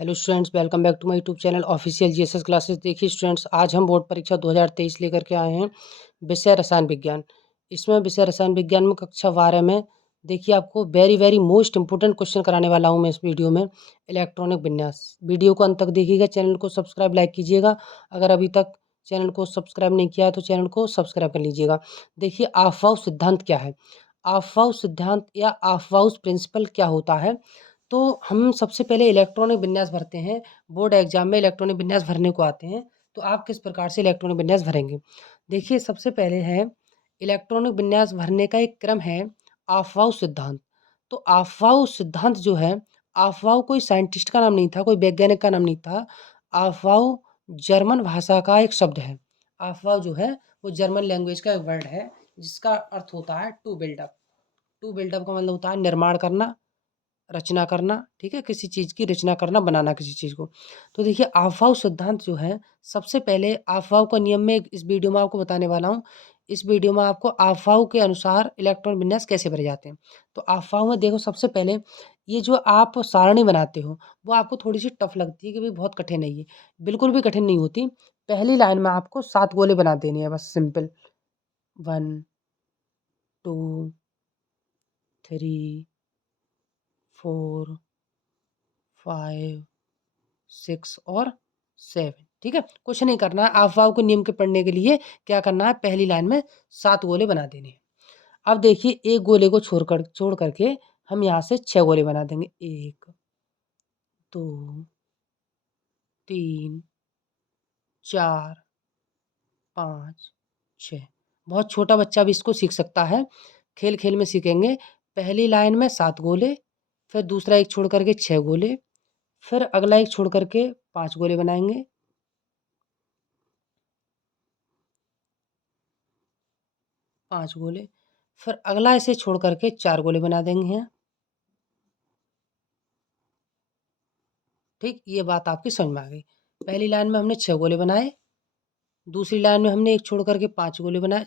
Hello students, welcome back to my YouTube channel official GSS classes. देखिए students, आज हम board परीक्षा 2023 लेकर के आए हैं विषय रसायन विज्ञान। इसमें विषय रसायन विज्ञान में कक्षा 12 में देखिए आपको वेरी मोस्ट इंपोर्टेंट क्वेश्चन कराने वाला हूं मैं इस वीडियो में। इलेक्ट्रॉनिक विन्यास। वीडियो को अंत तक देखिएगा, चैनल को सब्सक्राइब लाइक कीजिएगा। अगर अभी तक चैनल को सब्सक्राइब नहीं किया है तो चैनल को सब्सक्राइब कर लीजिएगा। देखिए आफवाउ सिद्धांत क्या है, आफवाउ सिद्धांत या आफवाउ प्रिंसिपल क्या होता है। तो हम सबसे पहले इलेक्ट्रॉनिक विन्यास भरते हैं। बोर्ड एग्जाम में इलेक्ट्रॉनिक विन्यास भरने को आते हैं, तो आप किस प्रकार से इलेक्ट्रॉनिक विन्यास भरेंगे। देखिए सबसे पहले है इलेक्ट्रॉनिक विन्यास भरने का एक क्रम है आफवाउ सिद्धांत। तो आफवाउ सिद्धांत जो है, आफवाउ कोई साइंटिस्ट का नाम नहीं था, कोई वैज्ञानिक का नाम नहीं था। आफवाउ जर्मन भाषा का एक शब्द है। आफवाउ जो है वो जर्मन लैंग्वेज का एक वर्ड है, जिसका अर्थ होता है टू बिल्डअप। टू बिल्डअप का मतलब होता है निर्माण करना, रचना करना। ठीक है, किसी चीज़ की रचना करना, बनाना किसी चीज़ को। तो देखिए आफवाउ सिद्धांत जो है, सबसे पहले अफवाह का नियम में इस वीडियो में आपको बताने वाला हूँ। इस वीडियो में आपको अफवाह के अनुसार इलेक्ट्रॉन विन्यास कैसे भरे जाते हैं। तो अफवाह में देखो, सबसे पहले ये जो आप सारणी बनाते हो वो आपको थोड़ी सी टफ लगती है कि भाई बहुत कठिन है ये। बिल्कुल भी कठिन नहीं होती। पहली लाइन में आपको 7 गोले बना देने हैं, बस सिंपल। 1 2 3 4 5 6 और 7। ठीक है, कुछ नहीं करना है। अफवाह के नियम के पढ़ने के लिए क्या करना है, पहली लाइन में 7 गोले बना देने हैं। अब देखिए एक गोले को छोड़ करके हम यहाँ से 6 गोले बना देंगे। 1 2 3 4 5 6। बहुत छोटा बच्चा भी इसको सीख सकता है, खेल खेल में सीखेंगे। पहली लाइन में 7 गोले, फिर दूसरा एक छोड़ करके 6 गोले, फिर अगला एक छोड़ करके 5 गोले बनाएंगे, 5 गोले, फिर अगला इसे छोड़ करके 4 गोले बना देंगे हैं। ठीक, ये बात आपकी समझ में आ गई। पहली लाइन में हमने 6 गोले बनाए, दूसरी लाइन में हमने एक छोड़ करके 5 गोले बनाए।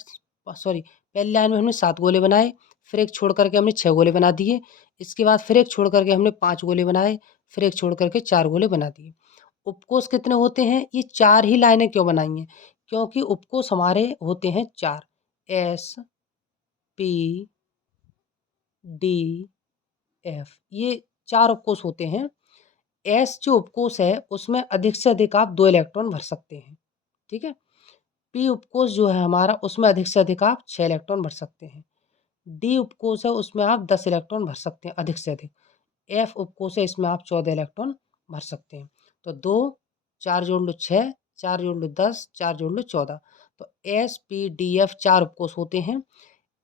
सॉरी, पहली लाइन में हमने 7 गोले बनाए, फिर एक छोड़ करके हमने 6 गोले बना दिए। इसके बाद फिर एक छोड़ करके हमने 5 गोले बनाए, फिर एक छोड़ करके 4 गोले बना दिए। उपकोष कितने होते हैं, ये 4 ही लाइनें क्यों बनाई हैं, क्योंकि उपकोष हमारे होते हैं 4। एस पी डी एफ, ये 4 उपकोष होते हैं। एस जो उपकोष है उसमें अधिक से अधिक आप 2 इलेक्ट्रॉन भर सकते हैं। ठीक है। पी उपकोष जो है हमारा, उसमें अधिक से अधिक आप 6 इलेक्ट्रॉन भर सकते हैं। डी उपकोष है, उसमें आप 10 इलेक्ट्रॉन भर सकते हैं अधिक से अधिक। एफ उपकोष है, इसमें आप 14 इलेक्ट्रॉन भर सकते हैं। तो 2 4 जोड़ लो 6, 4 जोड़ लो 10, 4 जोड़ लो 14। तो एस पी डी एफ 4 उपकोष होते हैं।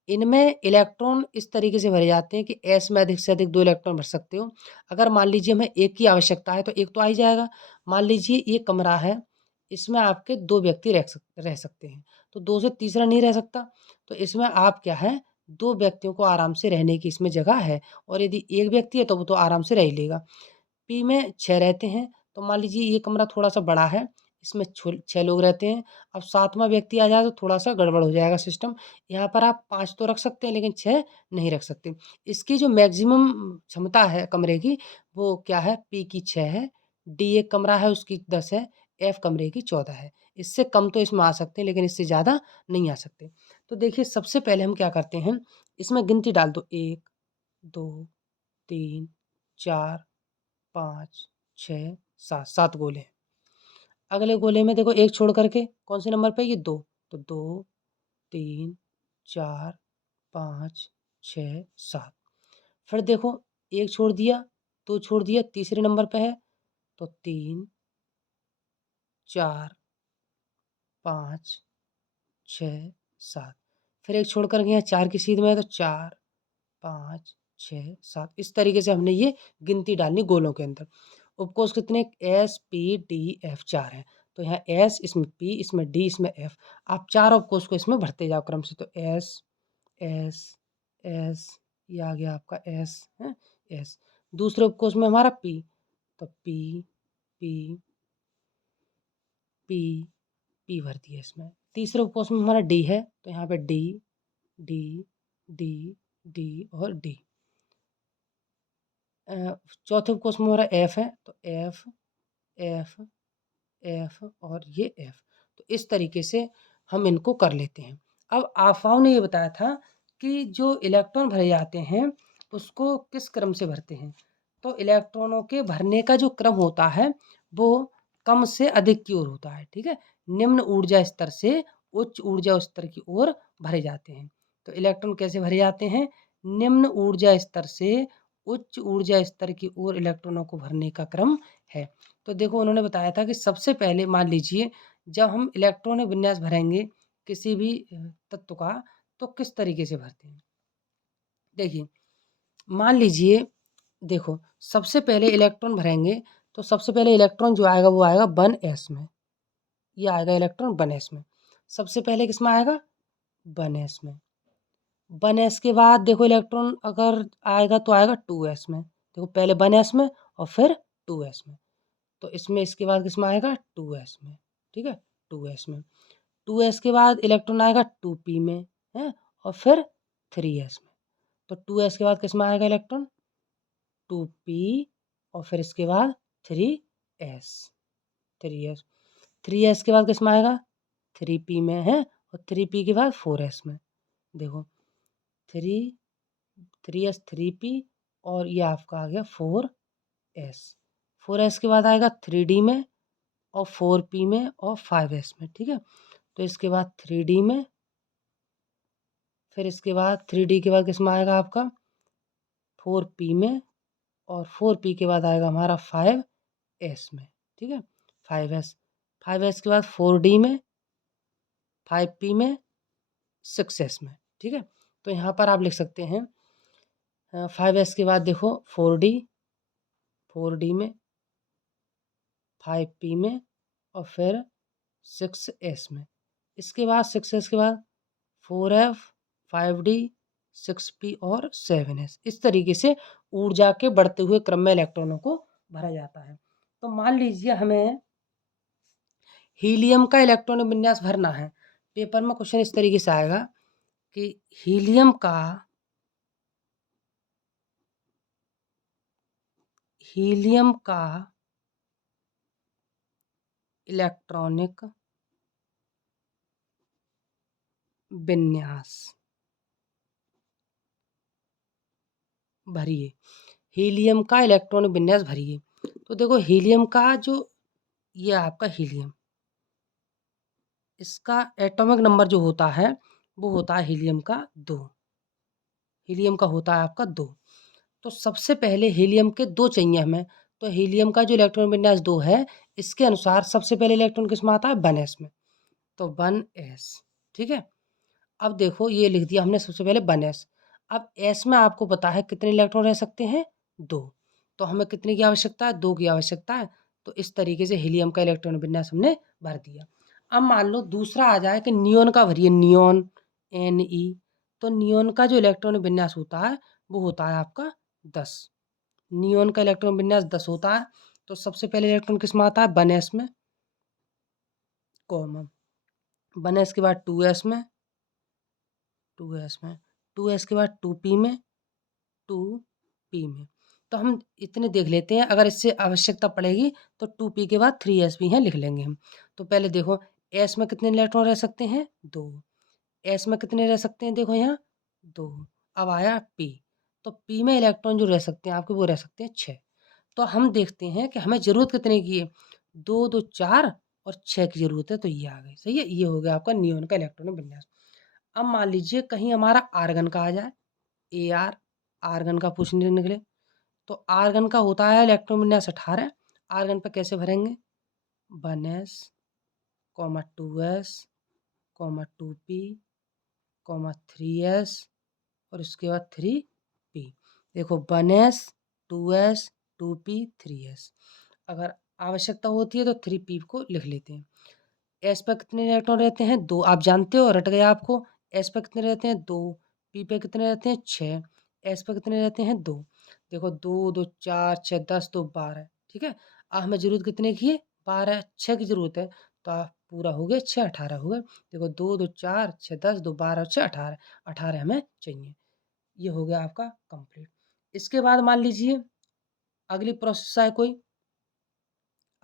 इनमें इलेक्ट्रॉन इस तरीके से भरे जाते हैं कि एस में अधिक से अधिक 2 इलेक्ट्रॉन भर सकते हो। अगर मान लीजिए हमें एक की आवश्यकता है तो एक तो आ ही जाएगा। मान लीजिए ये कमरा है, इसमें आपके 2 व्यक्ति रह सकते हैं, तो 2 से तीसरा नहीं रह सकता। तो इसमें आप क्या है, 2 व्यक्तियों को आराम से रहने की इसमें जगह है, और यदि एक व्यक्ति है तो वो तो आराम से रह ही लेगा। पी में 6 रहते हैं, तो मान लीजिए ये कमरा थोड़ा-सा बड़ा है, इसमें 6 लोग रहते हैं। अब 7वाँ व्यक्ति आ जाए तो थोड़ा-सा गड़बड़ हो जाएगा सिस्टम। यहाँ पर आप 5 तो रख सकते हैं, लेकिन 6 नहीं रख सकते। इसकी जो मैक्सिमम क्षमता है कमरे की, वो क्या है, पी की 6 है, डी एक कमरा है उसकी 10 है, एफ कमरे की 14 है। इससे कम तो इसमें आ सकते हैं, लेकिन इससे ज़्यादा नहीं आ सकते। तो देखिए सबसे पहले हम क्या करते हैं, इसमें गिनती डाल दो। 1 2 3 4 5 6 7, 7 गोले हैं। अगले गोले में देखो एक छोड़ करके कौन से नंबर पे, ये 2। तो 2 3 4 5 6 7। फिर देखो एक छोड़ दिया, 2 छोड़ दिया, तीसरे नंबर पे है, तो 3 4 5 6 7। फिर एक छोड़ कर यहाँ 4 की सीध में है, तो 4 5 6 7। इस तरीके से हमने ये गिनती डालनी गोलों के अंदर। उपकोष कितने, एस पी डी एफ 4 हैं। तो यहाँ एस, इसमें पी, इसमें डी, इसमें एफ। आप 4 उपकोष को इसमें भरते जाओ क्रम से। तो एस एस एस, ये आ गया आपका एस है, एस। दूसरे उपकोष में हमारा पी, तो पी पी पी पी भर दिया इसमें। तीसरे उपकोष में हमारा डी है, तो यहाँ पे डी डी डी डी और डी। चौथे उपकोष में हमारा एफ है, तो एफ एफ, एफ और ये एफ। तो इस तरीके से हम इनको कर लेते हैं। अब आफाओं ने ये बताया था कि जो इलेक्ट्रॉन भरे जाते हैं उसको किस क्रम से भरते हैं। तो इलेक्ट्रॉनों के भरने का जो क्रम होता है वो कम से अधिक की ओर होता है, ठीक है। निम्न ऊर्जा स्तर से उच्च ऊर्जा स्तर की ओर भरे जाते हैं। तो इलेक्ट्रॉन कैसे भरे जाते हैं? निम्न ऊर्जा स्तर से उच्च ऊर्जा स्तर की ओर इलेक्ट्रॉनों को भरने का क्रम है। तो देखो उन्होंने बताया था कि सबसे पहले मान लीजिए जब हम इलेक्ट्रॉनिक विन्यास भरेंगे किसी भी तत्व का, तो किस तरीके से भरते हैं। देखिए मान लीजिए, देखो सबसे पहले इलेक्ट्रॉन भरेंगे तो सबसे पहले इलेक्ट्रॉन जो आएगा वो आएगा 1s में। ये आएगा इलेक्ट्रॉन 1s में। सबसे पहले किस में आएगा? 1s में। 1s के बाद देखो इलेक्ट्रॉन अगर आएगा तो आएगा 2s में। देखो पहले 1s में और फिर 2s में। तो इसमें इसके बाद किस में आएगा? 2s में, ठीक है। 2s में 2s के बाद इलेक्ट्रॉन आएगा 2p में है और फिर 3s में। तो 2s के बाद किस में आएगा इलेक्ट्रॉन? 2p और फिर इसके बाद 3s, 3s 3s के बाद किस में आएगा? 3p में है और 3p के बाद 4s में। देखो 3s 3p और ये आपका आ गया 4s। 4s के बाद आएगा 3d में और 4p में और 5s में, ठीक है। तो इसके बाद 3d में, फिर इसके बाद 3d के बाद किस में आएगा आपका? 4p में और 4p के बाद आएगा हमारा 5s में, ठीक है। 5s 5s के बाद 4d में, 5p में, 6s में, ठीक है। तो यहाँ पर आप लिख सकते हैं 5s के बाद देखो 4d, 4d में, 5p में और फिर 6s में। इसके बाद 6s के बाद 4f, 5d, 6p और 7s। इस तरीके से ऊर्जा के बढ़ते हुए क्रम में इलेक्ट्रॉनों को भरा जाता है। तो मान लीजिए हमें हीलियम का इलेक्ट्रॉन विन्यास भरना है। पेपर में क्वेश्चन इस तरीके से आएगा कि हीलियम का इलेक्ट्रॉनिक विन्यास भरिए। हीलियम का इलेक्ट्रॉन विन्यास भरिए। तो देखो हीलियम का जो ये आपका हीलियम, इसका एटॉमिक नंबर जो होता है वो होता है हीलियम का 2। हीलियम का होता है आपका 2। तो सबसे पहले हीलियम के 2 चाहिए हमें। तो हीलियम का जो इलेक्ट्रॉन विन्यास 2 है, इसके अनुसार सबसे पहले इलेक्ट्रॉन किसमें आता है? 1s में। तो 1s, ठीक है। अब देखो ये लिख दिया हमने सबसे पहले 1s। अब s में आपको पता है कितने इलेक्ट्रॉन रह सकते हैं? 2। तो हमें कितने की आवश्यकता है? 2 की आवश्यकता है। तो इस तरीके से हीलियम का इलेक्ट्रॉन विन्यास हमने भर दिया। अब मान लो दूसरा आ जाए कि नियोन का भरिए, नियोन, Ne। तो नियोन का जो इलेक्ट्रॉन विन्यास होता है वो होता है आपका 10। नियोन का इलेक्ट्रॉन विन्यास 10 होता है। तो सबसे पहले इलेक्ट्रॉन किस में आता है? 1s में, कॉमन। 1s के बाद 2s में, 2s में, 2s के बाद 2p में, 2p में। तो हम इतने देख लेते हैं, अगर इससे आवश्यकता पड़ेगी तो 2p के बाद 3s भी हैं, लिख लेंगे हम। तो पहले देखो s में कितने इलेक्ट्रॉन रह सकते हैं? 2। s में कितने रह सकते हैं? देखो यहाँ 2। अब आया p। तो p में इलेक्ट्रॉन जो रह सकते हैं आपके वो रह सकते हैं 6। तो हम देखते हैं कि हमें ज़रूरत कितने की है? 2 2 4 और 6 की ज़रूरत है, तो ये आ गई। सही है, ये हो गया आपका नियोन का इलेक्ट्रॉन विन्यास। अब मान लीजिए कहीं हमारा आर्गन का आ जाए, Ar, आर्गन का पूछने निकले। तो आर्गन का होता है इलेक्ट्रॉन विन्यास 18। आर्गन पे कैसे भरेंगे? 1s, 2s, 2p, 3s और उसके बाद 3p। देखो 1s, 2s, 2p, 3s। अगर आवश्यकता होती है तो 3p को लिख लेते हैं। एस पे कितने इलेक्ट्रॉन रहते हैं? 2। आप जानते हो, रट गया आपको। एस पे कितने रहते हैं? 2। पी पे कितने रहते हैं? 6। एस पे कितने रहते हैं? 2। देखो 2 2 4 6 10 2 12, ठीक है। अब हमें ज़रूरत कितने की है? 12, 6 की ज़रूरत है। तो पूरा हो गया 6, 18 हो गए। देखो 2 2 4 6 10 2 12 और 6 18, 18 हमें चाहिए। ये हो गया आपका कंप्लीट। इसके बाद मान लीजिए अगली प्रोसेस है कोई,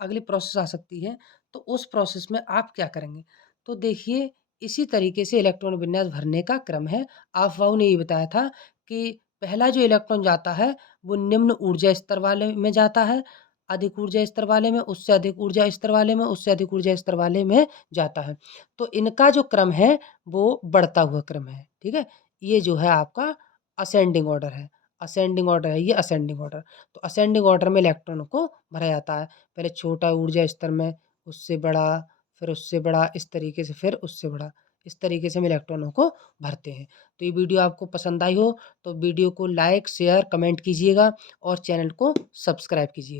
अगली प्रोसेस आ सकती है, तो उस प्रोसेस में आप क्या करेंगे? तो देखिए, इसी तरीके से इलेक्ट्रॉन विन्यास भरने का क्रम है। अफवाहों ने ये बताया था कि पहला जो इलेक्ट्रॉन जाता है, वो निम्न ऊर्जा स्तर वाले में जाता है, अधिक ऊर्जा स्तर वाले में, उससे अधिक ऊर्जा स्तर वाले में, उससे अधिक ऊर्जा स्तर वाले में जाता है। तो इनका जो क्रम है, वो बढ़ता हुआ क्रम है, ठीक है? ये जो है आपका असेंडिंग ऑर्डर है। असेंडिंग ऑर्डर है ये, असेंडिंग ऑर्डर। तो असेंडिंग ऑर्डर में इलेक्ट्रॉनों को भरा जाता है। पहले छोटा ऊर्जा स्तर में, उससे बड़ा, फिर उससे बड़ा, इस तरीके से, फिर उससे बड़ा। इस तरीके से हम इलेक्ट्रॉनों को भरते हैं। तो ये वीडियो आपको पसंद आई हो तो वीडियो को लाइक, शेयर, कमेंट कीजिएगा और चैनल को सब्सक्राइब कीजिए।